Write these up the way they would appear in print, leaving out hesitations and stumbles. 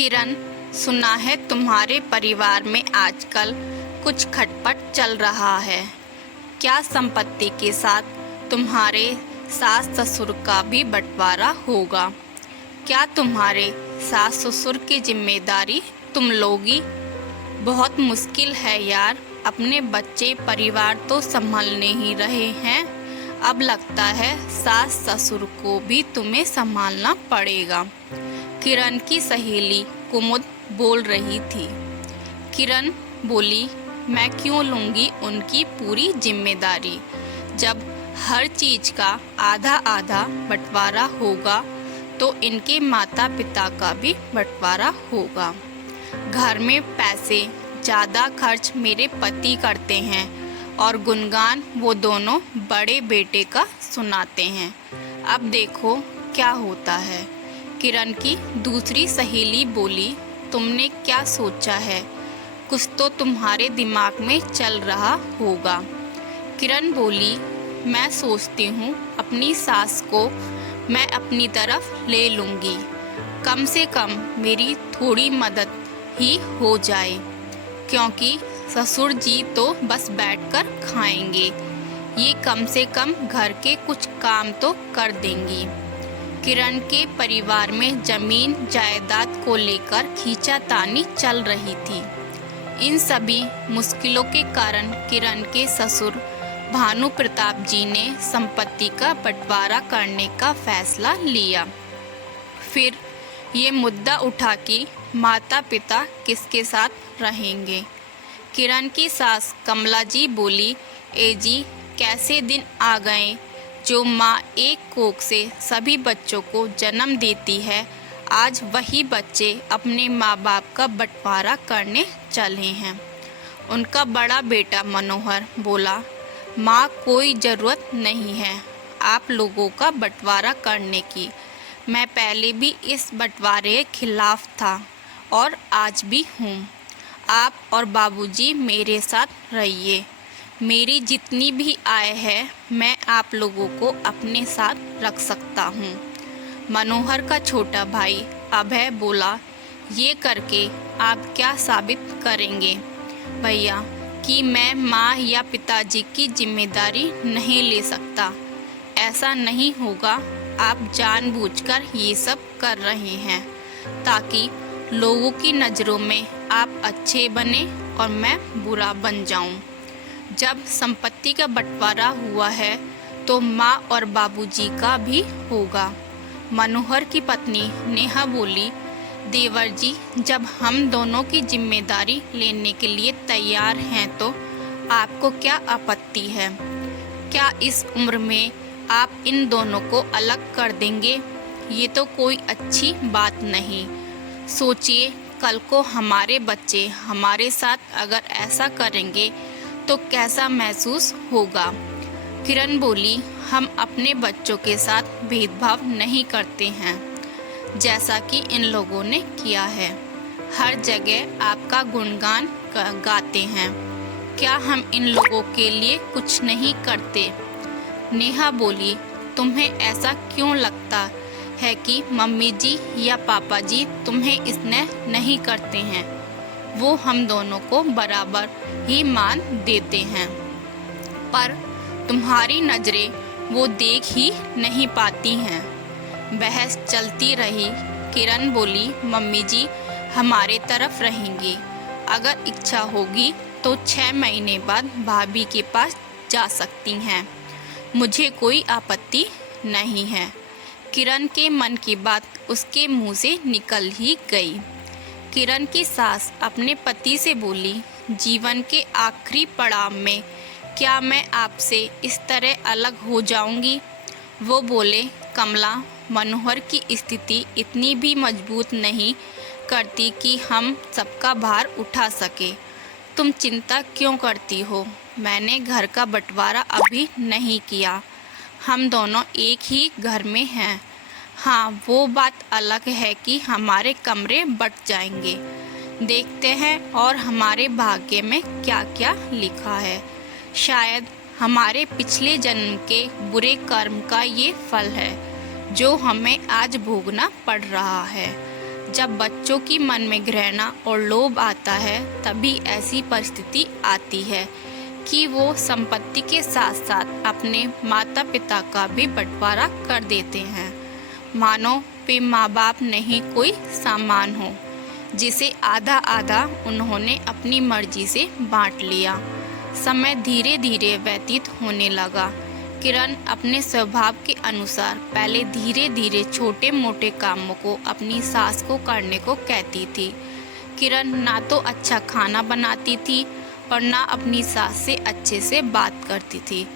किरण, सुना है तुम्हारे परिवार में आजकल कुछ खटपट चल रहा है। क्या संपत्ति के साथ तुम्हारे सास ससुर का भी बंटवारा होगा? क्या तुम्हारे सास ससुर की जिम्मेदारी तुम लोगी? बहुत मुश्किल है यार, अपने बच्चे परिवार तो संभालने ही रहे हैं, अब लगता है सास ससुर को भी तुम्हें संभालना पड़ेगा। किरण की सहेली कुमुद बोल रही थी। किरण बोली, मैं क्यों लूँगी उनकी पूरी जिम्मेदारी? जब हर चीज़ का आधा आधा बंटवारा होगा तो इनके माता पिता का भी बंटवारा होगा। घर में पैसे ज़्यादा खर्च मेरे पति करते हैं और गुणगान वो दोनों बड़े बेटे का सुनाते हैं। अब देखो क्या होता है। किरण की दूसरी सहेली बोली, तुमने क्या सोचा है? कुछ तो तुम्हारे दिमाग में चल रहा होगा। किरण बोली, मैं सोचती हूँ अपनी सास को मैं अपनी तरफ ले लूँगी, कम से कम मेरी थोड़ी मदद ही हो जाए, क्योंकि ससुर जी तो बस बैठकर खाएंगे, ये कम से कम घर के कुछ काम तो कर देंगी। किरण के परिवार में जमीन जायदाद को लेकर खींचातानी चल रही थी। इन सभी मुश्किलों के कारण किरण के ससुर भानु प्रताप जी ने संपत्ति का बंटवारा करने का फैसला लिया। फिर ये मुद्दा उठा कि माता पिता किसके साथ रहेंगे। किरण की सास कमला जी बोली, ए जी, कैसे दिन आ गए जो माँ एक कोख से सभी बच्चों को जन्म देती है, आज वही बच्चे अपने माँ बाप का बंटवारा करने चले हैं। उनका बड़ा बेटा मनोहर बोला, माँ कोई ज़रूरत नहीं है आप लोगों का बंटवारा करने की, मैं पहले भी इस बंटवारे के खिलाफ था और आज भी हूँ। आप और बाबूजी मेरे साथ रहिए, मेरी जितनी भी आय है मैं आप लोगों को अपने साथ रख सकता हूँ। मनोहर का छोटा भाई अभय बोला, ये करके आप क्या साबित करेंगे भैया कि मैं माँ या पिताजी की जिम्मेदारी नहीं ले सकता? ऐसा नहीं होगा, आप जानबूझकर ये सब कर रहे हैं ताकि लोगों की नज़रों में आप अच्छे बने और मैं बुरा बन जाऊं। जब संपत्ति का बंटवारा हुआ है तो माँ और बाबूजी का भी होगा। मनोहर की पत्नी नेहा बोली, देवर जी, जब हम दोनों की जिम्मेदारी लेने के लिए तैयार हैं तो आपको क्या आपत्ति है? क्या इस उम्र में आप इन दोनों को अलग कर देंगे? ये तो कोई अच्छी बात नहीं। सोचिए, कल को हमारे बच्चे हमारे साथ अगर ऐसा करेंगे तो कैसा महसूस होगा? किरण बोली, हम अपने बच्चों के साथ भेदभाव नहीं करते हैं जैसा कि इन लोगों ने किया है। हर जगह आपका गुणगान गाते हैं, क्या हम इन लोगों के लिए कुछ नहीं करते? नेहा बोली, तुम्हें ऐसा क्यों लगता है कि मम्मी जी या पापा जी तुम्हें स्नेह नहीं करते हैं? वो हम दोनों को बराबर ही मान देते हैं, पर तुम्हारी नज़रें वो देख ही नहीं पाती हैं। बहस चलती रही। किरण बोली, मम्मी जी हमारे तरफ रहेंगी, अगर इच्छा होगी तो 6 महीने बाद भाभी के पास जा सकती हैं, मुझे कोई आपत्ति नहीं है। किरण के मन की बात उसके मुंह से निकल ही गई। किरण की सास अपने पति से बोली, जीवन के आखिरी पड़ाव में क्या मैं आपसे इस तरह अलग हो जाऊंगी? वो बोले, कमला, मनोहर की स्थिति इतनी भी मजबूत नहीं करती कि हम सबका भार उठा सके। तुम चिंता क्यों करती हो? मैंने घर का बंटवारा अभी नहीं किया, हम दोनों एक ही घर में हैं। हाँ, वो बात अलग है कि हमारे कमरे बंट जाएंगे। देखते हैं और हमारे भाग्य में क्या क्या लिखा है। शायद हमारे पिछले जन्म के बुरे कर्म का ये फल है जो हमें आज भोगना पड़ रहा है। जब बच्चों की मन में घृणा और लोभ आता है तभी ऐसी परिस्थिति आती है कि वो संपत्ति के साथ साथ अपने माता पिता का भी बंटवारा कर देते हैं, मानो वे माँ बाप नहीं कोई सामान हो जिसे आधा आधा उन्होंने अपनी मर्जी से बांट लिया। समय धीरे धीरे व्यतीत होने लगा। किरण अपने स्वभाव के अनुसार पहले धीरे धीरे छोटे मोटे कामों को अपनी सास को करने को कहती थी। किरण ना तो अच्छा खाना बनाती थी और ना अपनी सास से अच्छे से बात करती थी।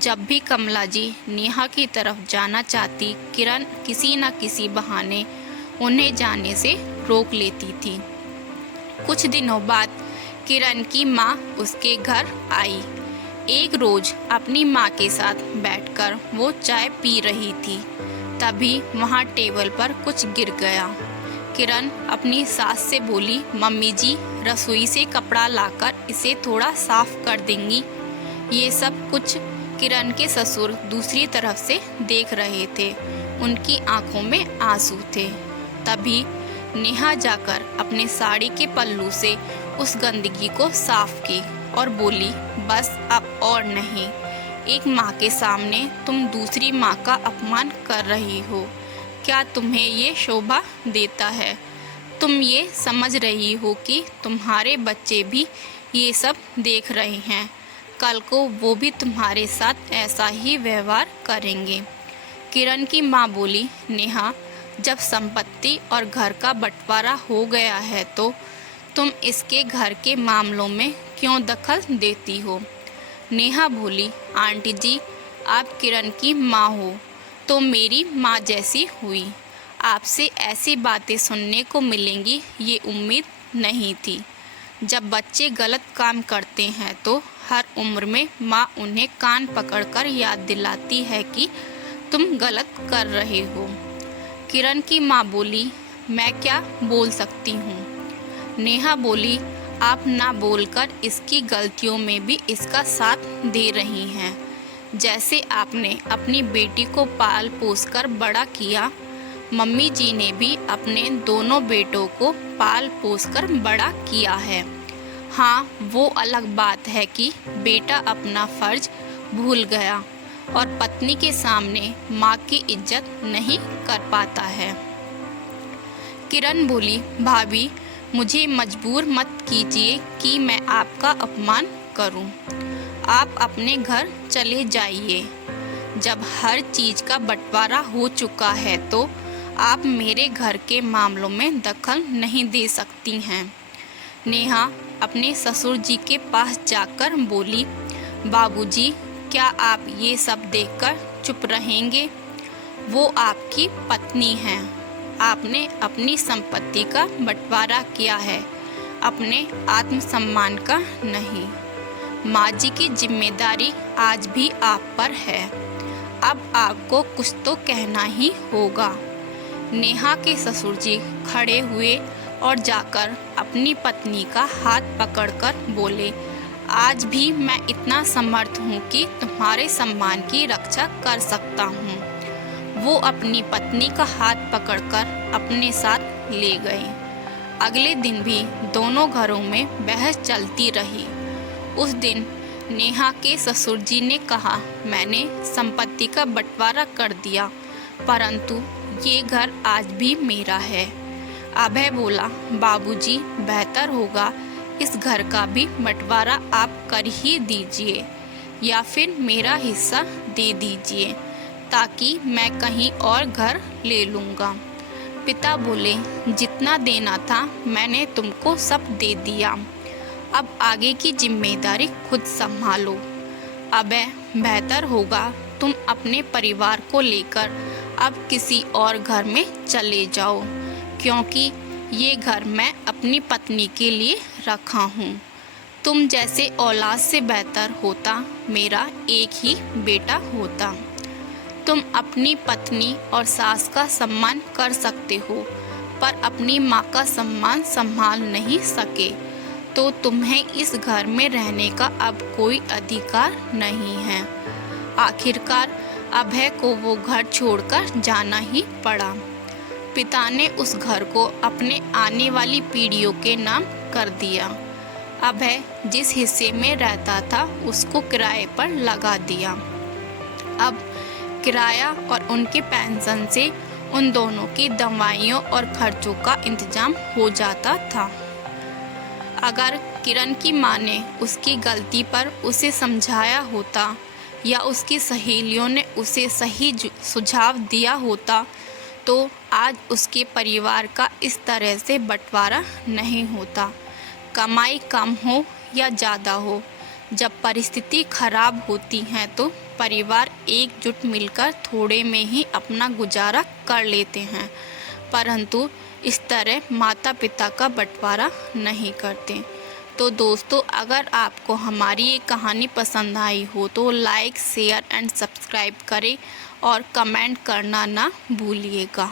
जब भी कमला जी नेहा की तरफ जाना चाहती, किरण किसी न किसी बहाने उन्हें जाने से रोक लेती थी। कुछ दिनों बाद किरण की माँ उसके घर आई। एक रोज अपनी माँ के साथ बैठकर वो चाय पी रही थी, तभी वहाँ टेबल पर कुछ गिर गया। किरण अपनी सास से बोली, मम्मी जी रसोई से कपड़ा लाकर इसे थोड़ा साफ कर देंगी। ये सब कुछ किरण के ससुर दूसरी तरफ से देख रहे थे। उनकी आंखों में आंसू थे। तभी नेहा जाकर अपने साड़ी के पल्लू से उस गंदगी को साफ की और बोली, बस अब और नहीं। एक माँ के सामने तुम दूसरी माँ का अपमान कर रही हो। क्या तुम्हें ये शोभा देता है? तुम ये समझ रही हो कि तुम्हारे बच्चे भी ये सब देख रहे हैं, कल को वो भी तुम्हारे साथ ऐसा ही व्यवहार करेंगे। किरण की माँ बोली, नेहा जब संपत्ति और घर का बंटवारा हो गया है तो तुम इसके घर के मामलों में क्यों दखल देती हो? नेहा बोली, आंटी जी आप किरण की माँ हो तो मेरी माँ जैसी हुई। आपसे ऐसी बातें सुनने को मिलेंगी ये उम्मीद नहीं थी। जब बच्चे गलत काम करते हैं तो हर उम्र में माँ उन्हें कान पकड़कर याद दिलाती है कि तुम गलत कर रहे हो। किरण की माँ बोली, मैं क्या बोल सकती हूँ? नेहा बोली, आप ना बोलकर इसकी गलतियों में भी इसका साथ दे रही हैं। जैसे आपने अपनी बेटी को पाल पोस कर बड़ा किया, मम्मी जी ने भी अपने दोनों बेटों को पाल पोस कर बड़ा किया है। हाँ, वो अलग बात है कि बेटा अपना फर्ज भूल गया और पत्नी के सामने माँ की इज्जत नहीं कर पाता है। किरण बोली, भाभी मुझे मजबूर मत कीजिए कि मैं आपका अपमान करूं। आप अपने घर चले जाइए। जब हर चीज़ का बंटवारा हो चुका है तो आप मेरे घर के मामलों में दखल नहीं दे सकती हैं। नेहा अपने ससुर जी के पास जाकर बोली, बाबूजी क्या आप ये सब देखकर चुप रहेंगे? वो आपकी पत्नी हैं। आपने अपनी संपत्ति का बंटवारा किया है, अपने आत्मसम्मान का नहीं। माँ जी की जिम्मेदारी आज भी आप पर है। अब आपको कुछ तो कहना ही होगा। नेहा के ससुर जी खड़े हुए और जाकर अपनी पत्नी का हाथ पकड़कर बोले, आज भी मैं इतना समर्थ हूँ कि तुम्हारे सम्मान की रक्षा कर सकता हूँ। वो अपनी पत्नी का हाथ पकड़कर अपने साथ ले गए। अगले दिन भी दोनों घरों में बहस चलती रही। उस दिन नेहा के ससुर जी ने कहा, मैंने संपत्ति का बंटवारा कर दिया, परंतु ये घर आज भी मेरा है। अभय बोला, बाबूजी बेहतर होगा इस घर का भी बंटवारा आप कर ही दीजिए या फिर मेरा हिस्सा दे दीजिए ताकि मैं कहीं और घर ले लूँगा। पिता बोले, जितना देना था मैंने तुमको सब दे दिया, अब आगे की जिम्मेदारी खुद संभालो। अबे बेहतर होगा तुम अपने परिवार को लेकर अब किसी और घर में चले जाओ, क्योंकि ये घर मैं अपनी पत्नी के लिए रखा हूँ। तुम जैसे औलाद से बेहतर होता मेरा एक ही बेटा होता। तुम अपनी पत्नी और सास का सम्मान कर सकते हो, पर अपनी माँ का सम्मान संभाल नहीं सके तो तुम्हें इस घर में रहने का अब कोई अधिकार नहीं है। आखिरकार अभय को वो घर छोड़कर जाना ही पड़ा। पिता ने उस घर को अपने आने वाली पीढ़ियों के नाम कर दिया। अभय जिस हिस्से में रहता था उसको किराए पर लगा दिया। अब किराया और उनके पेंशन से उन दोनों की दवाइयों और खर्चों का इंतजाम हो जाता था। अगर किरण की माँ ने उसकी गलती पर उसे समझाया होता या उसकी सहेलियों ने उसे सही सुझाव दिया होता तो आज उसके परिवार का इस तरह से बंटवारा नहीं होता। कमाई कम हो या ज़्यादा हो, जब परिस्थिति खराब होती है तो परिवार एकजुट मिलकर थोड़े में ही अपना गुजारा कर लेते हैं, परंतु इस तरह माता पिता का बंटवारा नहीं करते। तो दोस्तों, अगर आपको हमारी ये कहानी पसंद आई हो तो लाइक, शेयर एंड सब्सक्राइब करें और कमेंट करना ना भूलिएगा।